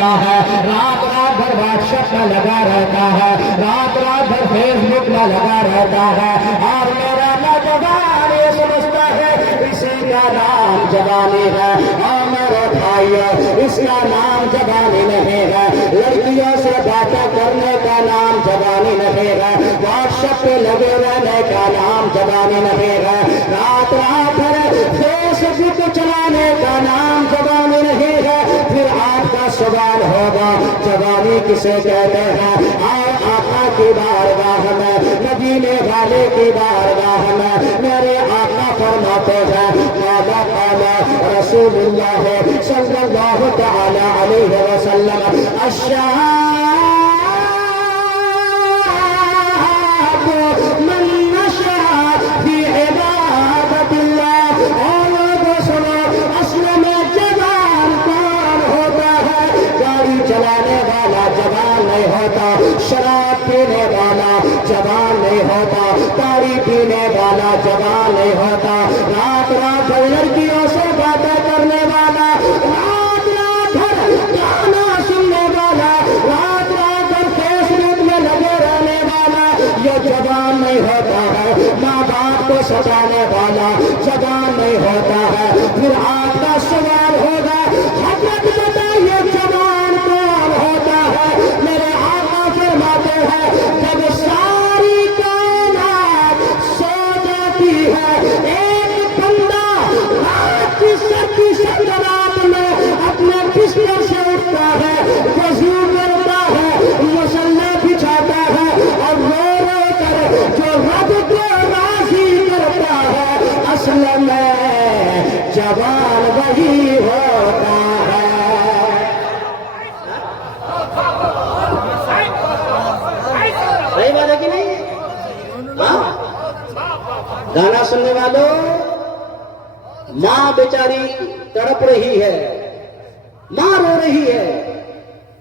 ہے، رات رات بھر واٹس ایپ میں لگا رہتا ہے، رات رات بھر فیس بک میں لگا رہتا ہے، اور میرا نوجوان یہ سمجھتا ہے اسی کا نام جوانی ہے۔ اور میرے بھائیو، اس کا نام جوانی نہیں ہے، لڑکیوں سے باتیں کرنے کا نام جوانی نہیں ہے، واٹس ایپ پہ لگے رہنے کا نام جوانی نہیں ہے، رات رات بھر فیس بک چلانے کا نام جوانی نہیں ہے۔ پھر آپ کا سوال ہوگا جوانی کسے کہتے ہیں؟ اور آقا کی بارگاہ میں، مدینے والے کی بارگاہ میں میرے آقا فرماتے ہیں ماذا قال رسول اللہ صلی اللہ تعالی علیہ وسلم الشاب من نشأ فی عبادت اللہ۔ اور لوگوں سنو، اصل میں جوان کون ہوتا ہے؟ گاڑی چلانے والا جوان نہیں ہوتا، شراب پینے والا جوان نہیں ہوتا، تاڑی پینے والا جوان نہیں ہوتا، رات رات بھر لڑکیوں سے باتیں کرنے والا، رات رات بھر گانا سننے والا، رات رات بھر فیس بک میں لگے رہنے والا یہ جوان نہیں ہوتا ہے۔ ماں باپ کو ستانے والا جوان نہیں ہوتا ہے۔ پھر آپ کا سوال ہوگا حضرت بتائیے جوان کون ہوتا ہے؟ میرے آقا فرماتے ہیں جب ساری کائنات سو جاتی ہے، ایک بندہ رات کی سردی سرد رات میں اپنے بستر سے اٹھتا ہے، وضو کرتا ہے، مصلی بچھاتا ہے، اور رو رو کر جو رب کو راضی کرتا ہے، اصل میں جوان وہی ہوتا ہے۔ صحیح بات ہے کہ نہیں؟ ہاں؟ گانا سننے والوں، ماں بیچاری تڑپ رہی ہے، ماں رو رہی ہے۔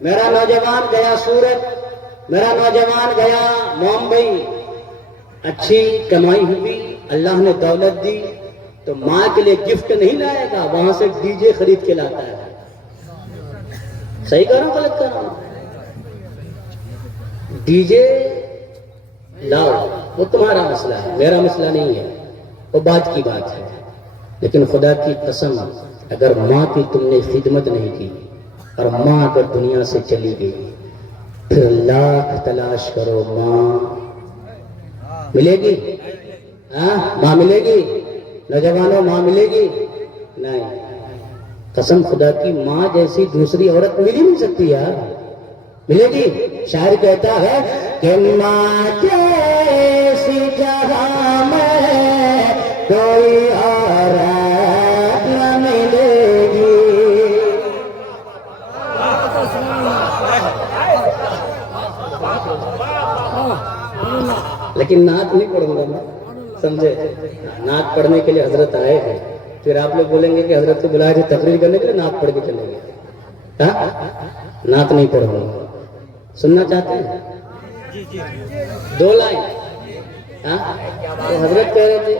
میرا نوجوان گیا سورت، میرا نوجوان گیا ممبئی، اچھی کمائی ہوئی، اللہ نے دولت دی تو ماں کے لیے گفٹ نہیں لائے گا، وہاں سے ڈی جے خرید کے لاتا ہے۔ صحیح کر رہا ہوں غلط کر رہا ہوں؟ ڈی جے لاؤ، وہ تمہارا مسئلہ ہے، میرا مسئلہ نہیں ہے، وہ بات کی بات ہے۔ لیکن خدا کی قسم، اگر ماں کی تم نے خدمت نہیں کی اور ماں اگر دنیا سے چلی گئی، پھر لاکھ تلاش کرو، ماں ملے گی؟ ہاں، ماں ملے گی؟ نوجوانوں، ماں ملے گی؟ نہیں، قسم خدا کی، ماں جیسی دوسری عورت مل ہی نہیں سکتی یار، ملے گی؟ شاعر کہتا ہے کہ ماں جیسی جہاں میں کوئی عورت نہ ملے گی۔ لیکن نعت نہیں پڑھوں گا میں، سمجھے؟ نعت پڑھنے کے لیے حضرت آئے ہیں، پھر آپ لوگ بولیں گے کہ حضرت کو بلائے تھے تقریر کرنے کے لیے، نعت پڑھ کے چلیں گے۔ ہاں، نعت نہیں پڑھوں گا۔ سننا چاہتے ہیں؟ دو لائن۔ ہاں، تو حضرت کہہ رہے تھے،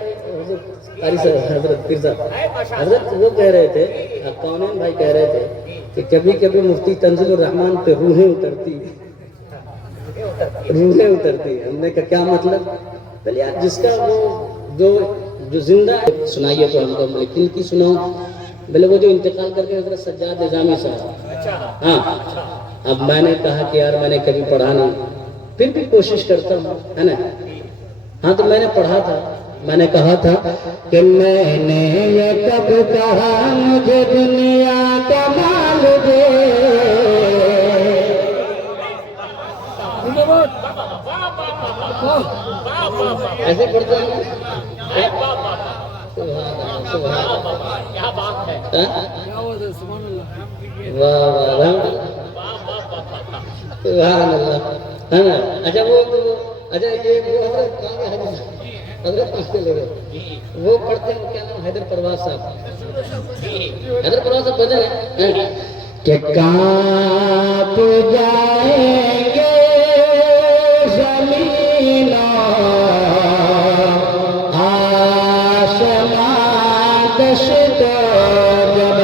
قاری صاحب، حضرت پیر صاحب، حضرت وہ کہہ رہے تھے، کونین بھائی کہہ رہے تھے کہ کبھی کبھی مفتی تنزیل الرحمان پہ روحیں اترتی، روحیں اترتی۔ ہم نے کہا کیا مطلب؟ بھلے یار جس کا وہ جو زندہ ہے سنائیے تو ہم کو ملکن کی سناؤ۔ بھلے وہ جو انتقال کر کے حضرت سجاد نظامی صاحب، ہاں، اب میں نے کہا کہ یار میں نے کبھی پڑھا نہیں، پھر بھی کوشش کرتا ہوں، ہے نا؟ ہاں، تو میں نے پڑھا تھا، میں نے کہا تھا کہ میں نے یہ کب کہا مجھے دنیا کا مال دے، ایسے پڑھتے ہیں؟ کیا بات ہے، سبحان اللہ، ہے نا؟ اچھا وہ یہ وہ حضرت کہاں گئے؟ حضرت کس کے لوگ وہ پڑھتے ہیں، کیا نام؟ حیدر پرویز صاحب، حیدر پرویز صاحب بجے ہیں کہ کانپ جائیں گے زمین آسمان دشت و جبل،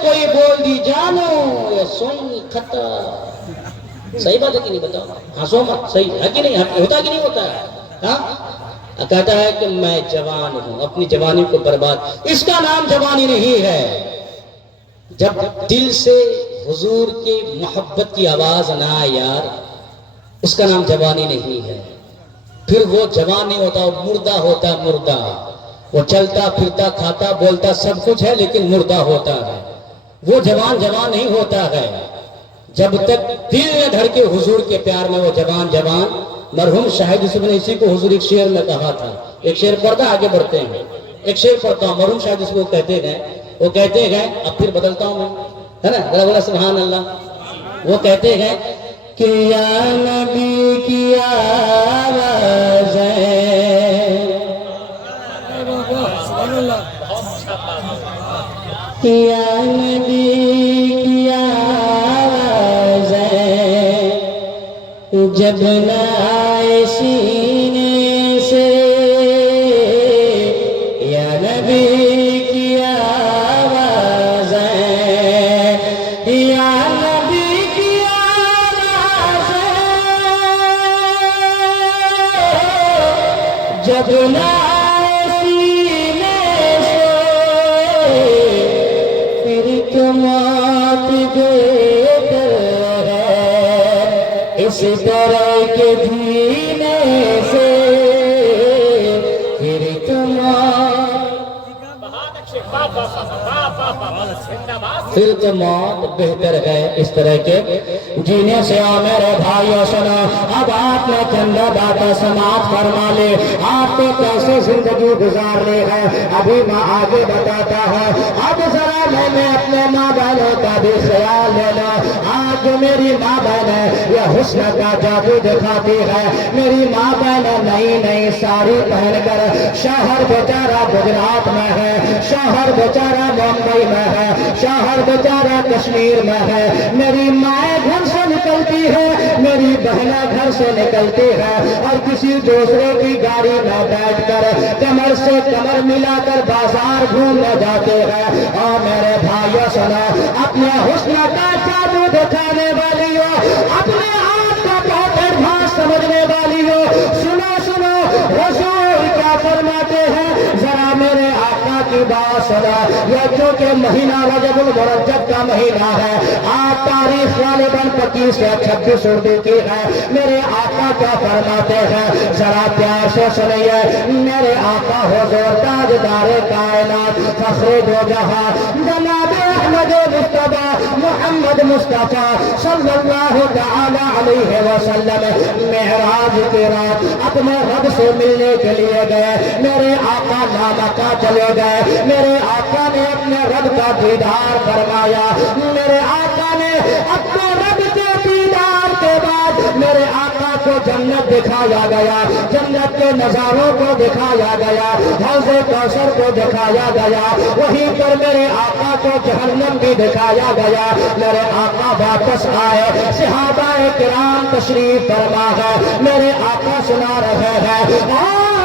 کوئی بول دی جانو یہ سن خطا. صحیح بات ہے کہ نہیں بتاؤ؟ ہنسو مت. صحیح ہے کہ نہیں؟ ہوتا کہ نہیں ہوتا ہے؟ ہاں کہتا ہے کہ میں جوان ہوں، اپنی جوانی کو برباد. اس کا نام جوانی نہیں ہے. جب دل سے حضور کی محبت کی آواز نہ آئے یار، اس کا نام جوانی نہیں ہے. پھر وہ جوان نہیں ہوتا، وہ مردہ ہوتا ہے. مردہ وہ چلتا پھرتا کھاتا بولتا سب کچھ ہے لیکن مردہ ہوتا ہے. وہ جوان جوان نہیں ہوتا ہے. جب تک دل نہ دھڑکے حضور کے پیار میں وہ جوان جوان. مرحوم شاہد یوسف نے اسی کو حضور ایک شعر میں کہا تھا. ایک شعر پڑھتا آگے بڑھتے ہیں. ایک شعر پڑھتا ہوں. مرحوم شاہد یوسف وہ کہتے گئے اب پھر بدلتا ہوں میں، ہے نا؟ ذرا بولا سبحان اللہ. وہ کہتے گئے کہ یا نبی کی آواز یا نبی کی آواز جب نہ آئے سینے سے، یا نبی کی آواز یا نبی کی آواز جب نہ آئے سینے سے، پھر تو موت بہتر ہے اس طرح کے جینے سے. پھر تو موت بہتر ہے اس طرح کے جینے سے. اور میرے بھائیو سنو، اب آپ نے چند باتیں سماعت فرما لے. آپ کو کیسے زندگی گزارنی ہے ابھی میں آگے بتاتا ہے. اب ذرا میں نے اپنے ماں بہنوں کا بھی خیال لے لو. آج جو میری ماں بہن ہے یہ حسن کا جادو دکھاتی ہے. میری ماں بہن نئی نئی ساڑی پہن کر، شوہر بیچارہ گجرات میں ہے، شوہر بیچارہ ممبئی میں ہے، شوہر بیچارہ کشمیر میں ہے. میری ماں گھر سے نکلتی ہے، میری بہنیں گھر سے نکلتی ہے اور کسی دوسرے کی گاڑی میں بیٹھ کر کمر سے کمر ملا کر بازار گھومنے جاتے ہیں. اور میرے بھائیوں سنو، اپنے حسن کا جادو دکھانے والی ہو، اپنے آپ کا بہت ایڈوانس سمجھنے والی ہو، سنو سنو رسول کیا فرماتے ہیں، ذرا میرے آقا کی بات سنا. یہ جو کہ مہینہ رجب المرجب کا مہینہ ہے، آج تاریخ غالباً 25 یا 26 اردو کی ہے. میرے آقا کیا فرماتے ہیں ذرا پیار سے سنیے. میرے آقا حضور تاجدار کائنات فخر دو جہاں جناب احمد مصطفیٰ محمد مصطفیٰ صلی اللہ تعالی علیہ وسلم معراج کی رات اپنے رب سے ملنے کے لیے گئے. میرے آقا نامکہ چلے گئے. میرے آقا نے اپنے رب کا دیدار فرمایا. میرے آقا نے اپنے رب کے دیدار کے بعد میرے آقا کو جنت دکھایا گیا، جنت کے نظاروں کو دکھایا گیا، حوض کوثر کو دکھایا گیا. وہیں پر میرے آقا کو جہنم بھی دکھایا گیا. میرے آقا واپس آئے، صحابہ کرام تشریف فرما ہے. میرے آقا سنا رہے ہیں،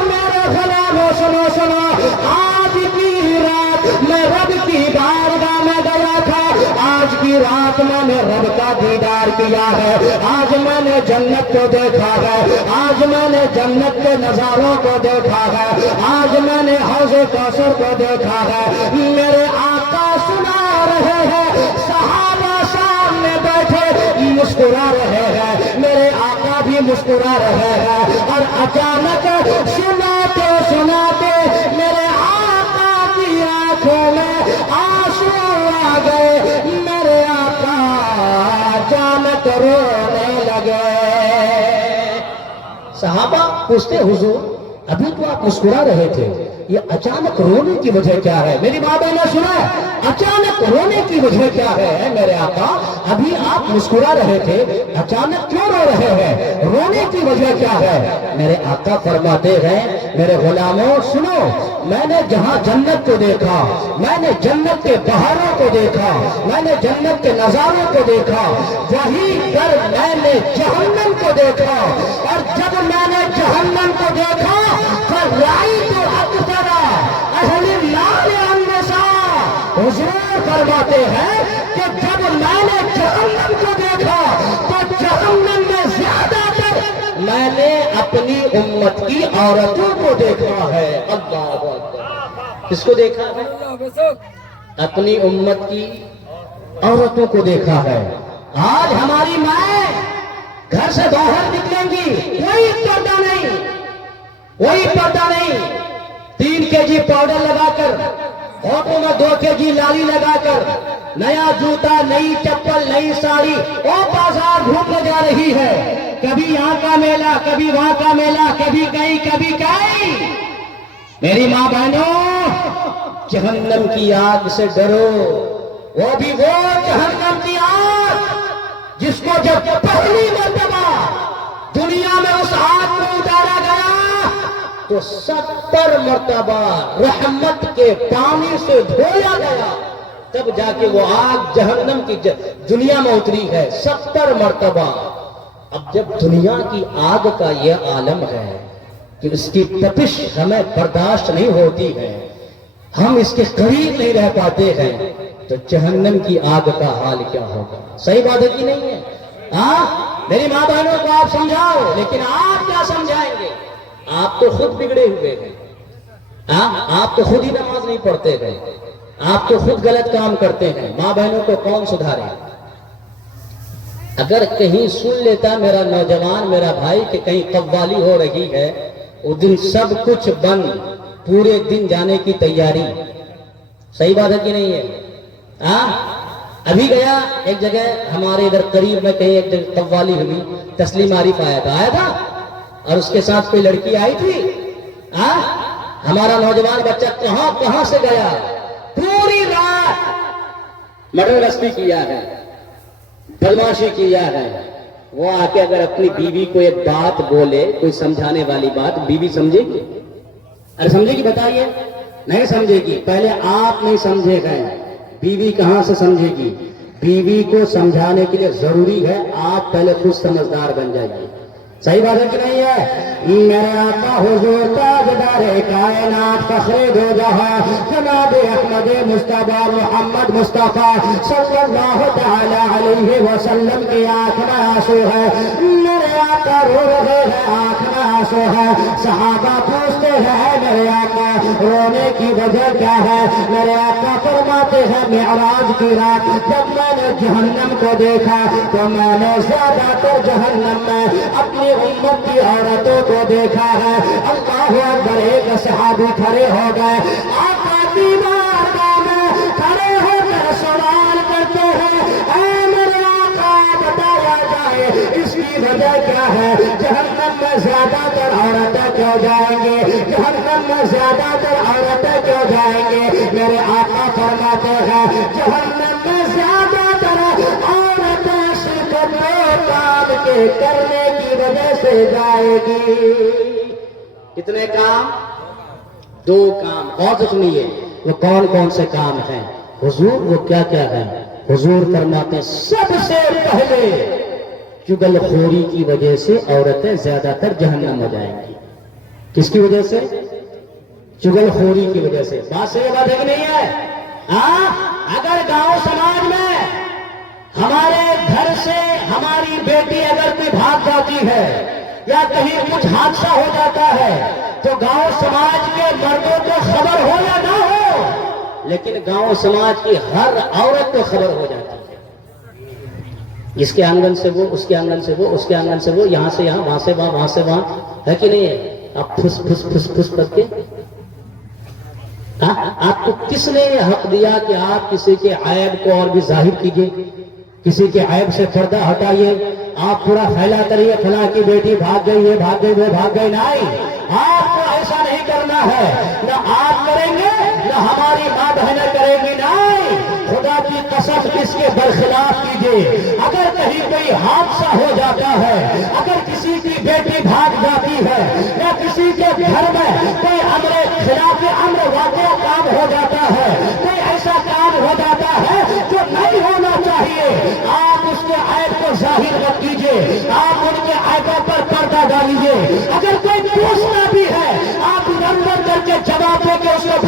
میرے غلاموں سنو سنو، آج کی رات میں رب کی بارگاہ میں گیا تھا. آج کی رات میں نے رب کا دیدار کیا ہے. آج میں نے جنت کو دیکھا ہے، آج میں نے جنت کے نظاروں کو دیکھا ہے، آج میں نے حوض کوثر کو دیکھا ہے. میرے آقا سنا رہے ہیں، صحابہ سامنے بیٹھے مسکرا رہے ہیں. میرے آقا بھی مسکرا رہے ہیں. اور اچانک سناتے سناتے میرے آقا کی آنکھوں میں آنسو آ گئے. میرے آقا اچانک رونے لگے. صحابہ پوچھتے حضور ابھی تو آپ مسکرا رہے تھے، یہ اچانک رونے کی وجہ کیا ہے؟ میری ماں بہن نے سنا ہے، اچانک رونے کی وجہ کیا ہے؟ میرے آقا ابھی آپ مسکرا رہے تھے، اچانک کیوں رو رہے ہیں؟ رونے کی وجہ کیا ہے؟ میرے آقا فرماتے ہیں، میرے غلاموں سنو، میں نے جہاں جنت کو دیکھا، میں نے جنت کے بہاروں کو دیکھا، میں نے جنت کے نظاروں کو دیکھا، وہیں پر میں نے جہنم کو دیکھا. اور جب میں نے جہنم کو دیکھا فرائیت اکثر اہل النار النساء، حضور فرماتے ہیں کہ جب میں نے جہنم کو دیکھا تو جہنم میں زیادہ تر میں نے اپنی امت کی عورتوں کو دیکھا ہے. اللہ اکبر. کس کو دیکھا ہے؟ اپنی امت کی عورتوں کو دیکھا ہے. آج ہماری مائیں گھر سے باہر نکلیں گی کوئی پردہ نہیں، کوئی پردہ نہیں. 3 kg پاؤڈر لگا کر، ہاتھوں میں 2 kg لالی لگا کر، نیا جوتا، نئی چپل، نئی ساڑی، اور بازار گھومنے جا رہی ہے. کبھی یہاں کا میلہ، کبھی وہاں کا میلہ، کبھی کہیں کبھی کہیں. میری ماں بہنوں، جہنم کی آگ سے ڈرو. وہ بھی وہ جہنم کی آگ جس کو جب پہلی مرتبہ دنیا میں اس آگ کو اتارا گیا تو 70 مرتبہ رحمت کے پانی سے دھویا گیا، تب جا کے وہ آگ جہنم کی دنیا میں اتری ہے 70 مرتبہ. اب جب دنیا کی آگ کا یہ عالم ہے کہ اس کی تپش ہمیں برداشت نہیں ہوتی ہے، ہم اس کے قریب نہیں رہ پاتے ہیں، تو جہنم کی آگ کا حال کیا ہوگا؟ صحیح بات ہے کہ نہیں ہے؟ میری ماں بہنوں کو آپ سمجھاؤ، لیکن آپ کیا سمجھائیں گے؟ آپ تو خود بگڑے ہوئے ہیں. آپ تو خود ہی نماز نہیں پڑھتے ہیں، آپ تو خود غلط کام کرتے ہیں. ماں بہنوں کو کون سدھارے؟ اگر کہیں سن لیتا میرا نوجوان، میرا بھائی کہ کہیں قوالی ہو رہی ہے، اس دن سب کچھ بند، پورے دن جانے کی تیاری. صحیح بات ہے کہ نہیں ہے؟ ابھی گیا ایک جگہ ہمارے ادھر قریب میں کہیں ایک جگہ قوالی ہوئی، تسلیم عارف آیا تھا اور اس کے ساتھ کوئی لڑکی آئی تھی. ہمارا نوجوان بچہ کہاں کہاں سے گیا، پوری رات مرڈر رستی کیا ہے، بدماشی کیا ہے. وہ آ کے اگر اپنی بیوی کو ایک بات بولے، کوئی سمجھانے والی بات، بیوی سمجھے گی؟ ارے سمجھے گی؟ بتائیے. نہیں سمجھے گی. پہلے آپ نہیں سمجھے گئے، بیوی کہاں سے سمجھے گی؟ بیوی کو سمجھانے کے لیے ضروری ہے آپ پہلے خود سمجھدار بن جائیے. صحیح بات ہے کہ نہیں ہے؟ میرے آقا حضور تاجدار کائنات فخر دو جہاں جناب احمد مصطفیٰ محمد مصطفیٰ صلی اللہ تعالی علیہ وسلم کی آنکھ میں آنسو ہے. میرے آقا رو رہے ہیں، آنکھ میں آنسو ہے. صحابہ پوچھتے ہیں میرے آقا رونے کی وجہ کیا ہے؟ میرے آقا فرماتے ہیں معراج کی رات جب میں نے جہنم کو دیکھا تو میں نے زیادہ تر جہنم میں اپنی امت کی عورتوں کو دیکھا ہے. اللہ اکبر. ایک صحابی کھڑے ہو گئے، آقا کی بارگاہ میں کھڑے ہو کر سوال کرتے ہیں، اے میرے آقا بتایا جائے اس کی وجہ کیا ہے؟ جہنم میں زیادہ تر عورتیں کیوں جائیں گے؟ جہنم میں زیادہ تر عورتیں کیوں جائیں گے؟ میرے آقا فرماتے ہیں جہنم میں زیادہ تر عورتیں صرف دو کام کے کرنے کی وجہ سے جائے گی. کتنے کام؟ 2 کام. اور کچھ نہیں ہے. وہ کون کون سے کام ہیں حضور؟ وہ کیا کیا ہیں؟ حضور فرماتے ہیں سب سے پہلے چغل خوری کی وجہ سے عورتیں زیادہ تر جہنم ہو جائیں گی. کس کی وجہ سے؟ چغل خوری کی وجہ سے. بات صحیح بات ہے کہ نہیں ہے؟ اگر گاؤں سماج میں ہمارے گھر سے ہماری بیٹی اگر کوئی بھاگ جاتی ہے یا کہیں کچھ حادثہ ہو جاتا ہے تو گاؤں سماج کے مردوں کو خبر ہو یا نہ ہو، لیکن گاؤں سماج کی ہر عورت کو خبر ہو جاتی ہے. اس کے آنگن سے وہ، اس کے آنگن سے وہ، اس کے آنگن سے وہ، یہاں سے یہاں، وہاں سے وہاں، وہاں سے وہاں. ہے کہ نہیں ہے؟ آپ پھس پھس پھس پھس کر کے آپ کو کس نے حق دیا کہ آپ کسی کے عیب کو اور بھی ظاہر کیجئے؟ کسی کے عیب سے پردہ ہٹائیے، آپ پورا پھیلا کریے فلاں کی بیٹی بھاگ گئی، یہ بھاگ گئی، وہ بھاگ گئی. نہیں، آپ کو ایسا نہیں کرنا ہے. نہ آپ کریں گے نہ ہماری ماں بہنیں کریں گی. نہیں، خدا کی قسم اس کے برخلاف کیجیے. اگر کہیں کوئی حادثہ ہو جاتا ہے، اگر کسی کی بیٹی بھاگ جاتی ہے یا کسی کے گھر میں کوئی امر خلاف امر واقعہ کام ہو جاتا ہے، کوئی ایسا کام ہو جاتا ہے جو نہیں ہونا چاہیے، آپ اس کے عیب کو ظاہر مت کیجیے، آپ ان کے عیبوں پر پردہ ڈالیے. اگر کوئی پوچھنا بھی ہے آپ نمبر کر کے جواب دے کے اس کو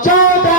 14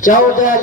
14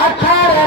18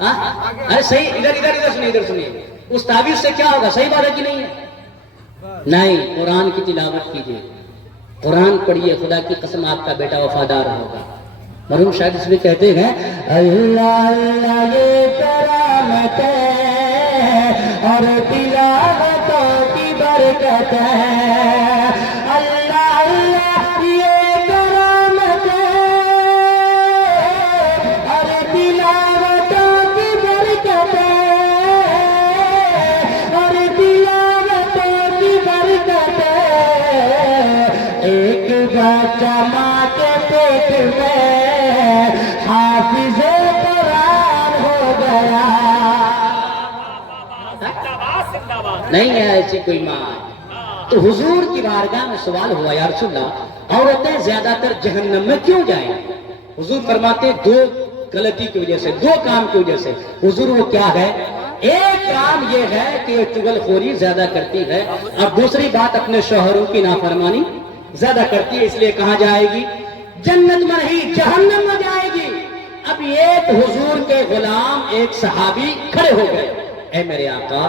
ارے صحیح، ادھر سنیے، اس تعویذ سے کیا ہوگا؟ صحیح بات ہے کہ نہیں ہے؟ نہیں، قرآن کی تلاوت کیجیے، قرآن پڑھیے، خدا کی قسم آپ کا بیٹا وفادار ہوگا۔ مرحوم شاید اس میں کہتے ہیں اللہ اللہ یہ کرامت ہے اور تلاوتوں کی برکت ہے، اللہ اللہ یہ کرامت ہے اور تلاوتوں کی برکت ہے، اور تلاوتوں کی برکت ہے، ایک بچہ ماں کے پیٹ میں حافظ قرآن ہو گیا۔ نہیں ہے ایسی کوئی ماں۔ تو حضور کی بارگاہ میں سوال ہوا، یا رسول اللہ عورتیں زیادہ تر جہنم میں کیوں جائیں؟ حضور فرماتے دو غلطی کی وجہ سے، دو کام کی وجہ سے۔ حضور وہ کیا ہے؟ ایک کام یہ ہے کہ یہ چغل خوری زیادہ کرتی ہے، اور دوسری بات اپنے شوہروں کی نافرمانی زیادہ کرتی ہے، اس لیے کہاں جائے گی؟ جنت میں نہیں، جہنم میں جائے گی۔ اب ایک حضور کے غلام، ایک صحابی کھڑے ہو گئے، اے میرے آقا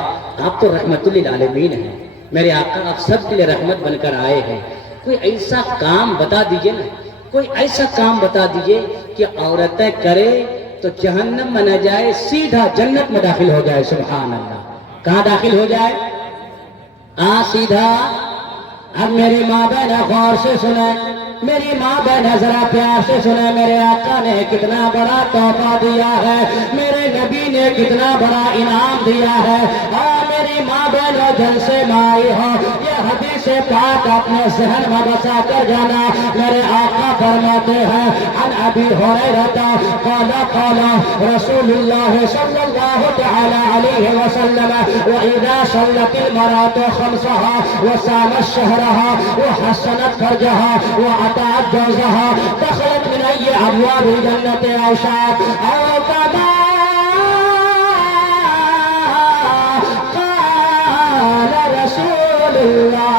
آپ تو رحمت للعالمین ہیں، میرے آقا آپ سب کے لیے رحمت بن کر آئے ہیں، کوئی ایسا کام بتا دیجئے نا، کوئی ایسا کام بتا دیجئے کہ عورتیں کرے تو جہنم میں نہ جائے، سیدھا جنت میں داخل ہو جائے۔ سبحان اللہ، کہاں داخل ہو جائے؟ سیدھا۔ اب میری ماں بہن غور سے سنیں، میری ماں بہن ذرا پیار سے سنیں، میرے آقا نے کتنا بڑا تحفہ دیا ہے، میرے نبی نے کتنا بڑا انعام دیا ہے۔ اور میری ماں بہن جن سے مائی ہو، یہ حدیث پاک اپنے ذہن میں بسا کر جانا۔ میرے آقا فرماتے ہیں عن ابی ہریرہ قال قال رسول اللہ صلی اللہ تعالی علیہ وسلم وإذا صلت المرأة خمسها وصامت شهرها وحسنت فرجها وأطاعت زوجها دخلت من أي أبواب الجنة أو شاءت أو كما قال رسول اللہ۔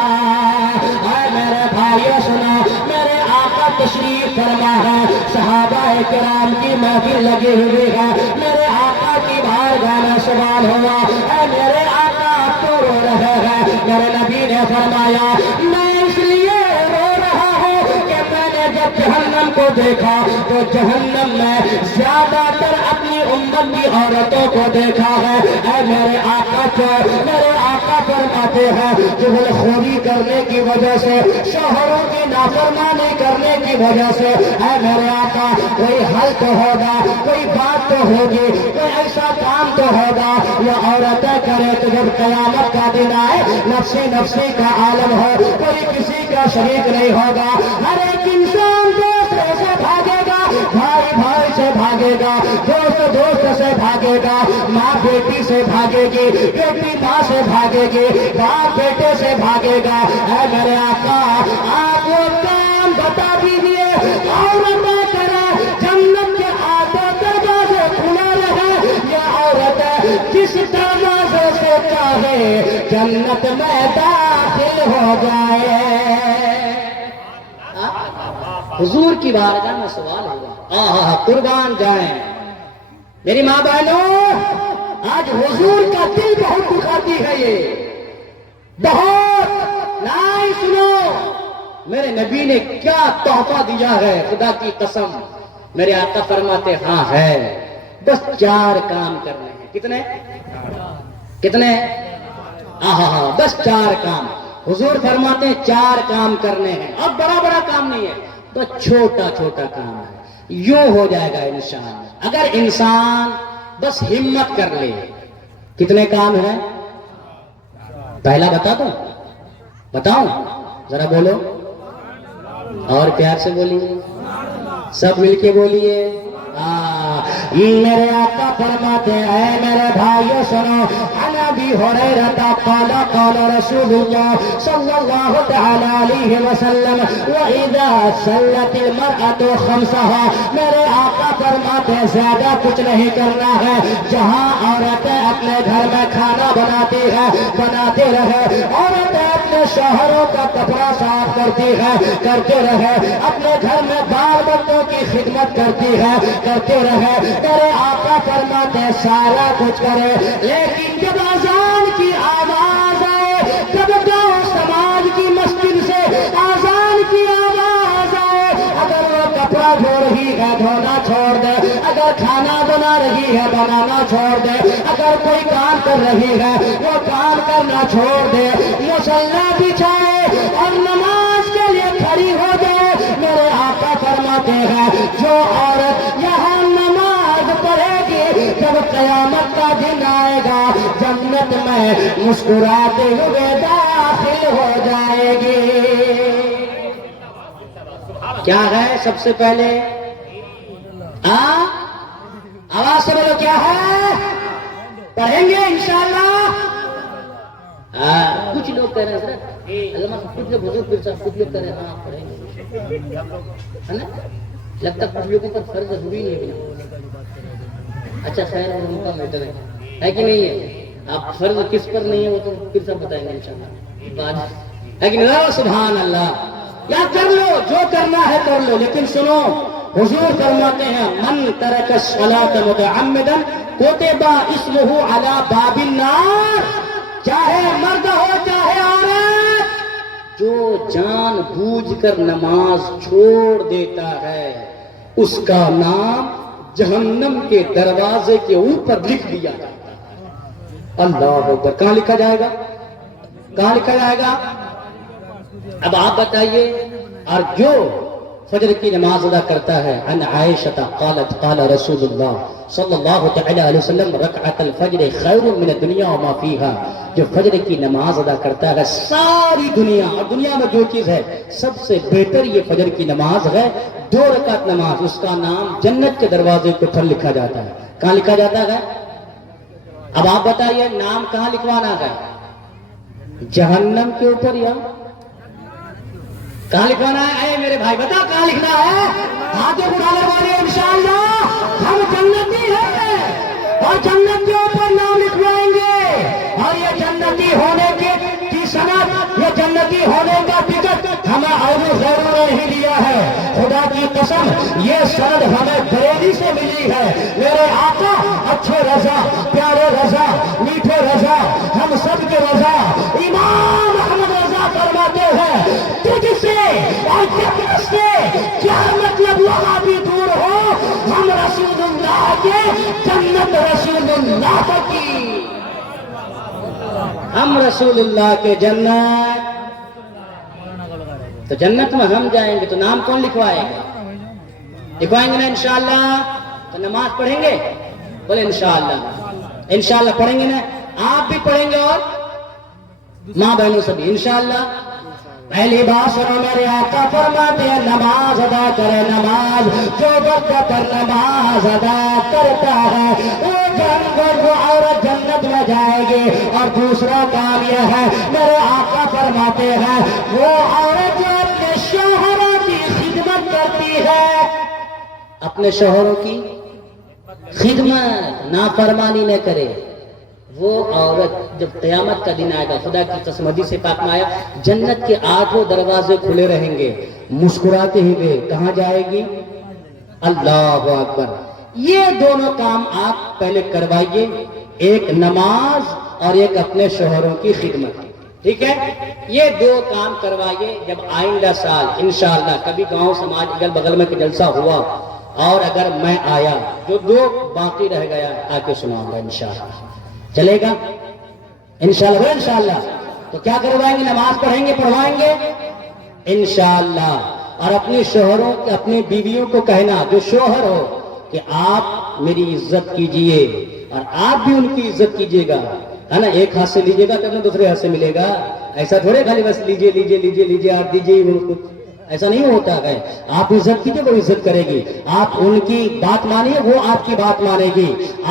اے میرے بھائیو سنو، میرے آقا تشریف فرما ہے، صحابہ کرام کی محفل لگی ہوئی ہے، میرے آقا کی بارگاہ میں سوال ہوا، اے میرے آقا آپ تو رو رہے ہیں؟ میرے نبی نے فرمایا میں اس لیے رو رہا ہوں کہ میں نے جب جہنم کو دیکھا تو جہنم میں زیادہ تر اپنی امت کی عورتوں کو دیکھا ہے۔ اے میرے آقا میرے آقا فرماتے ہیں چغل خوری کرنے کی وجہ سے، شوہروں کی نافرمانی کرنے کی وجہ سے، اے میرے آقا کوئی حل تو ہوگا، کوئی بات تو ہوگی، کوئی ایسا کام تو ہوگا یہ عورتیں کرے تو جب قیامت کا دن آئے نفسی نفسی کا عالم ہو، کوئی کسی کا شریک نہیں ہوگا، ہر ایک انسان دوسرے سے بھاگے گا، بھائی بھائی سے بھاگے گا، دوست دوست سے بھاگے گا، ماں بیٹی سے بھاگے گی، بیٹی ماں سے بھاگے گی، باپ بیٹے سے بھاگے گا۔ اے میرے آقا آپ وہ کام بتا دیجئے عورتیں کریں، جنت کے آدھے دروازے کھلا رہے، یہ عورتیں جس دروازے سے چاہے جنت میں داخل ہو جائے۔ حضور کی بارگاہ میں سوال ہوا، قربان جائیں میری ماں بہنوں، آج حضور کا دل بہت دکھاتی ہے، یہ بہت نہیں سنو میرے نبی نے کیا تحفہ دیا ہے، خدا کی قسم میرے آقا فرماتے ہاں ہے، بس 4 کام کرنے ہیں۔ کتنے؟ بس 4 کام۔ حضور فرماتے ہیں 4 کام کرنے ہیں، اب بڑا بڑا کام نہیں ہے، بس چھوٹا چھوٹا کام ہے، یوں ہو جائے گا انسان اگر انسان بس ہمت کر لے۔ کتنے کام ہیں؟ پہلا بتا دوں؟ بتاؤں؟ ذرا بولو اور پیار سے بولیے، سب مل کے بولیے۔ میرے آقا فرماتے ہیں اے میرے بھائیو سنو، أبي هريرة قال قال رسول الله صلى الله تعالى عليه وسلم وإذا سلت المرأة خمسها میرے آقا فرماتے زیادہ کچھ نہیں کرنا ہے جہاں عورتیں اپنے گھر میں کھانا بناتی ہے بناتے رہے عورتیں اپنے شوہروں کا کپڑا صاف کرتی ہے کرتے رہے اپنے گھر میں بال بچوں کی خدمت کرتی ہے کرتے رہے میرے آقا فرماتے سارا کچھ کرے لیکن جب اذان کی آواز آئے جب گاؤں سماج کی مسجد سے اذان کی آواز آئے اگر وہ کپڑا دھو رہی ہے دھونا چھوڑ دے اگر کھانا بنا رہی ہے بنانا چھوڑ دے اگر کوئی کام کر رہی ہے وہ کام کرنا چھوڑ دے مصلی بچھائے اور نماز کے لیے کھڑی ہو جائے میرے آقا فرماتے ہیں جو عورت یہاں نماز پڑھے گی جب قیامت کا دن آئے گا جنت میں مسکراتے ہوئے داخل ہو جائے گی کیا ہے سب سے پہلے آواز سے بولو کیا ہے پڑھیں گے انشاءاللہ کچھ لوگ کہہ رہے ہیں کچھ لوگ حضور پیر صاحب کچھ لوگ کہہ رہے ہیں ہاں پڑھیں گے ہے نا لگتا کچھ لوگوں پر فرض ضروری نہیں ہے اچھا خیر ان کا میٹر ہے کہ نہیں ہے آپ فرض کس پر نہیں ہے وہ تو پھر سب بتائیں گے انشاءاللہ ہے کہ نہیں سبحان اللہ یا کر لو جو کرنا ہے کر لو لیکن سنو حضور فرماتے ہیں من ترک الصلاۃ متعمدا کتب اسمہ علی باب النار چاہے مرد ہو چاہے عورت جو جان بوجھ کر نماز چھوڑ دیتا ہے اس کا نام جہنم کے دروازے کے اوپر لکھ دیا جاتا ہے اللہ اکبر کہاں لکھا جائے گا کہاں لکھا جائے گا اب آپ بتائیے اور جو فجر کی نماز ادا کرتا ہے ان عائشہ قالت قال رسول اللہ صلی اللہ تعالی علیہ وسلم رکعت الفجر خیر من الدنیا وما فیہا جو فجر کی نماز ادا کرتا ہے ساری دنیا اور دنیا میں جو چیز ہے سب سے بہتر یہ فجر کی نماز ہے 2 رکعت نماز اس کا نام جنت کے دروازے کے اوپر لکھا جاتا ہے کہاں لکھا جاتا ہے اب آپ بتائیے نام کہاں لکھوانا ہے جہنم کے اوپر یا کہاں لکھوانا ہے اے میرے بھائی بتا کہاں لکھنا ہے ہاتھوں اٹھا لگوانے انشاءاللہ ہم جنتی ہیں اور جنت کے اوپر نام لکھوائیں گے اور یہ جنتی ہونے کی سند یہ جنتی ہونے کا ٹکٹ ہمیں اور غیروں نے ہی دیا ہے خدا کی قسم یہ سند ہمیں بریلی سے ملی ہے میرے آقا اچھے رضا پیارے رضا میٹھے رضا ہم سب کے رضا امام احمد رضا فرماتے ہیں تجھ سے اور جنت سے کیا مطلب وہاں بھی دور ہو ہم رسول اللہ کے جنت رسول اللہ کی ہم رسول اللہ کے جنت تو جنت میں ہم جائیں گے تو نام کون لکھوائے گا لکھوائیں گے نا انشاءاللہ تو نماز پڑھیں گے بولے انشاءاللہ انشاءاللہ پڑھیں گے نا آپ بھی پڑھیں گے اور ماں بہنوں سے بھی انشاءاللہ پہلی بات سنو میرے آقا فرماتے ہیں نماز ادا کرے نماز جو وقت پر نماز ادا کرتا ہے وہ عورت جنت میں جائے گی اور دوسرا کام یہ ہے میرے آقا فرماتے ہیں وہ عورت جو اپنے شوہروں کی خدمت کرتی ہے اپنے شوہروں کی خدمت نافرمانی نہ کرے وہ عورت جب قیامت کا دن آئے گا خدا کی قسم حدیث سے پاک میں آیا جنت کے 8 دروازے کھلے رہیں گے مسکراتے ہوئے کہاں جائے گی اللہ اکبر یہ دونوں کام آپ پہلے کروائیے ایک نماز اور ایک اپنے شوہروں کی خدمت ٹھیک ہے یہ 2 کام کروائیے جب آئندہ سال انشاءاللہ کبھی گاؤں سماج اگل بغل میں کوئی جلسہ ہوا اور اگر میں آیا جو 2 باقی رہ گیا آ کے سناؤں گا انشاءاللہ چلے گا انشاءاللہ انشاءاللہ تو کیا کروائیں گے نماز پڑھیں گے پڑھوائیں گے انشاءاللہ اور اپنے شوہروں اپنی بیویوں کو کہنا جو شوہر ہو کہ آپ میری عزت کیجئے اور آپ بھی ان کی عزت کیجئے گا ہے نا ایک ہاتھ سے لیجئے گا تب نہ دوسرے ہاتھ سے ملے گا ایسا تھوڑے خالی بس لیجئے لیجئے لیجئے لیجئے اور دیجئے ان کو ایسا نہیں ہوتا ہے. آپ عزت کیجیے وہ عزت کرے گی, آپ ان کی بات مانیے وہ آپ کی بات مانے گی,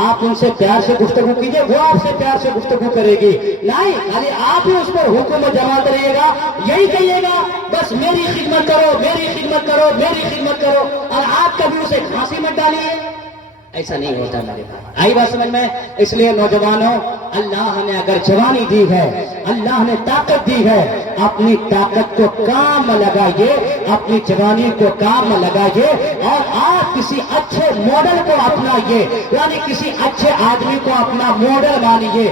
آپ ان سے پیار سے گفتگو کیجیے وہ آپ سے پیار سے گفتگو کرے گی. نہیں خالی آپ ہی اس پر حکم جماعت رہیے گا, یہی کہیے گا بس میری خدمت کرو میری خدمت کرو میری خدمت کرو, اور آپ کبھی اسے پھانسی مت ڈالیے. ایسا نہیں ہوتا میرے بھائی. آئی بات سمجھ میں؟ اس لیے نوجوانوں, اللہ نے اگر جوانی دی ہے, اللہ نے طاقت دی ہے, اپنی طاقت کو کام میں لگائیے, اپنی جوانی کو کام میں لگائیے, اور آپ کسی اچھے ماڈل کو اپنائیے, یعنی کسی اچھے آدمی کو اپنا ماڈل مانیے.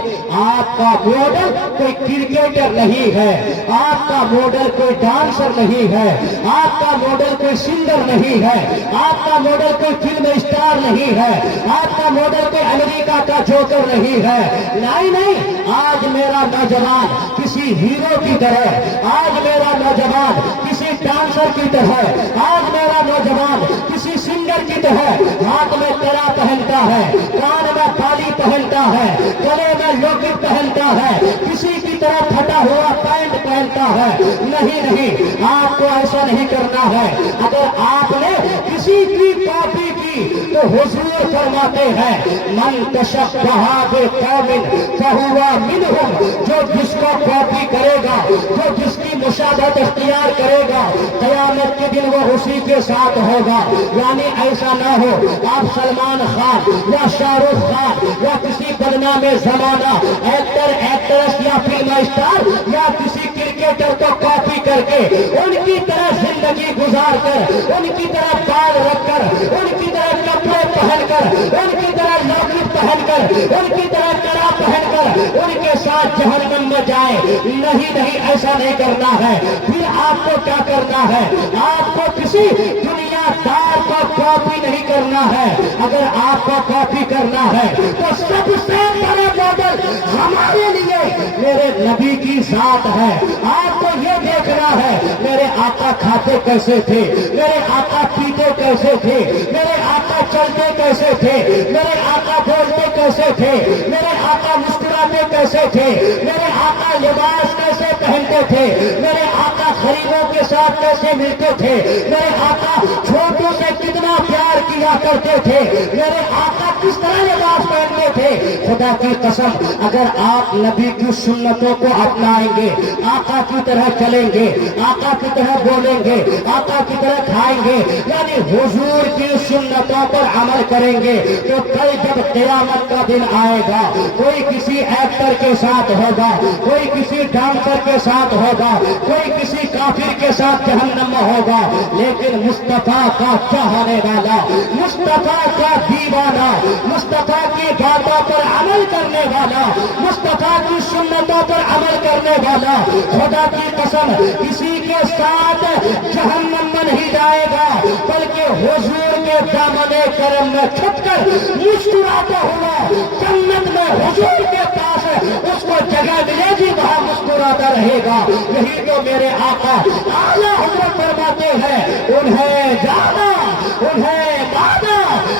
آپ کا ماڈل کوئی کرکٹر نہیں ہے, آپ کا ماڈل کوئی ڈانسر نہیں ہے, آپ کا ماڈل کوئی سنگر نہیں ہے, آپ کا ماڈل کوئی فلم اسٹار نہیں ہے, آپ کا ماڈل کوئی امریکہ کا جوکر نہیں ہے. نہیں, آج میرا نوجوان کسی ہیرو کی طرح, آج میرا نوجوان کسی ڈانسر کی طرح, آج میرا نوجوان کسی سنگر کی طرح ہاتھ میں کڑا پہنتا ہے, کان میں بالی پہنتا ہے, گلے میں لوکٹ پہنتا ہے, کسی کی طرح پھٹا ہوا پینٹ پہنتا ہے. نہیں, آپ کو ایسا نہیں کرنا ہے. اگر آپ نے کسی کی کاپی کی تو حضور فرماتے ہیں من تشبہ بقوم فہو منہم, جو جس کو کاپی کرے گا, جو جس کی مشابہت اختیار کرے گا, قیامت کے دن وہ اسی کے ساتھ ہوگا. یعنی ایسا نہ ہو آپ سلمان خان یا شاہ رخ خان یا کسی بدنام زمانہ ایکٹر ایکٹریس یا فلم اسٹار یا کسی کرکٹر کو کاپی کر کے ان کی طرح زندگی گزار کر, ان کی طرح بال رکھ کر, ان کی طرح کپڑے پہن کر, ان کی طرح لاکٹ پہن کر, ان کی طرح کڑا پہن کر ان کے ساتھ جہنم میں جائے. نہیں, ایسا نہیں کرنا ہے. پھر آپ کو کیا کرنا ہے؟ آپ کو کسی دنیا دار کو کاپی نہیں کرنا ہے. اگر آپ کو کاپی کرنا ہے تو سب سے بڑا ماڈل ہمارے لیے میرے نبی کی ذات ہے. آپ کو یہ دیکھنا ہے میرے آقا کھاتے کیسے تھے, میرے آقا پیتے کیسے تھے, میرے آقا چلتے کیسے تھے, میرے آقا بولتے کیسے تھے, میرے آقا مسکراتے کیسے تھے, میرے آقا لباس کیسے پہنتے تھے, میرے آقا غریبوں کے ساتھ کیسے ملتے تھے, میرے آقا چھوٹوں سے کتنا پیار کیا کرتے تھے, میرے آقا کس طرح لباس پہنتے تھے. خدا کی قسم اگر آپ نبی کی سنتوں کو اپنائیں گے, آقا کی طرح چلیں گے, آقا کی طرح بولیں گے, آقا کی طرح کھائیں گے, یعنی حضور کی سنتوں پر عمل کریں گے, تو کل جب قیامت کا دن آئے گا کوئی کسی ایکٹر کے ساتھ ہوگا, کوئی کسی ڈانسر کے ساتھ ہوگا, کوئی کسی کافر کے ساتھ جہنم میں ہوگا, لیکن مصطفیٰ کا چاہنے والا, مصطفیٰ کا دیوانہ, مصطفیٰ کی باتوں پر عمل کرنے والا, مصطفیٰ کی سنتوں پر عمل کرنے والا, خدا کی قسم کسی کے ساتھ جہنم میں نہیں جائے گا, بلکہ حضور کے دامن کرم میں چھپ کر مسکراتا ہوا جنت میں حضور کے پاس اس کو جگہ ملے گی, وہاں مسکراتا رہے گا. یہی تو میرے آقا اعلیٰ حضرت فرماتے ہیں, انہیں جانا انہیں مانا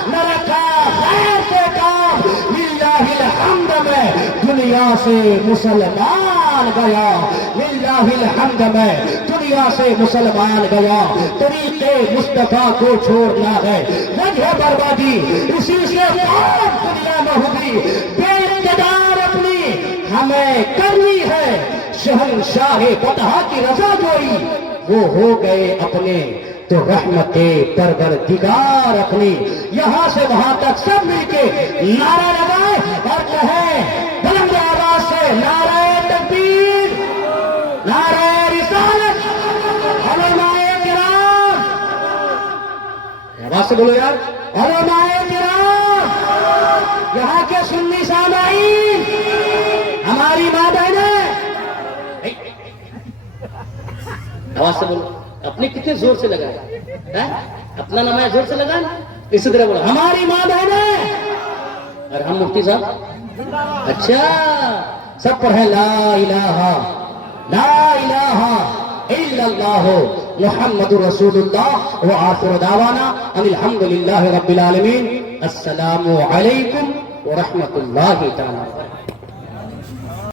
نہ رکھا خیر سے کام, للہ الحمد میں دنیا سے مسلمان گیا, للہ الحمد میں دنیا سے مسلمان گیا. طریقے مصطفیٰ کو چھوڑنا ہے, وجہ بربادی اسی سے بہت دنیا میں ہوگی. بے اقتدار اپنی ہمیں کرنی ہے, شہنشاہ فتح کی رضا جوئی وہ ہو گئے اپنے, تو رحمت پروردگار اپنی. یہاں سے وہاں تک سب مل کے نعرہ لگائے اور کہیں بلند آواز سے نعرہ تکبیر, نعرہ رسالت, علماء کرام, آواز سے بولو یار, علماء کرام, یہاں کے سنی سامعین, ہماری ماں بہنیں, آواز سے بولو. اپنے کتنے زور سے لگائے, اپنا نام ہے زور سے لگائے, اسی طرح بولو ہماری ماں بہنیں. اور ہم مفتی صاحب اچھا سب پر ہے لا الہ الا اللہ محمد رسول اللہ وآخر دعوانا ان الحمد للہ رب العالمین. السلام علیکم ورحمۃ اللہ تعالی.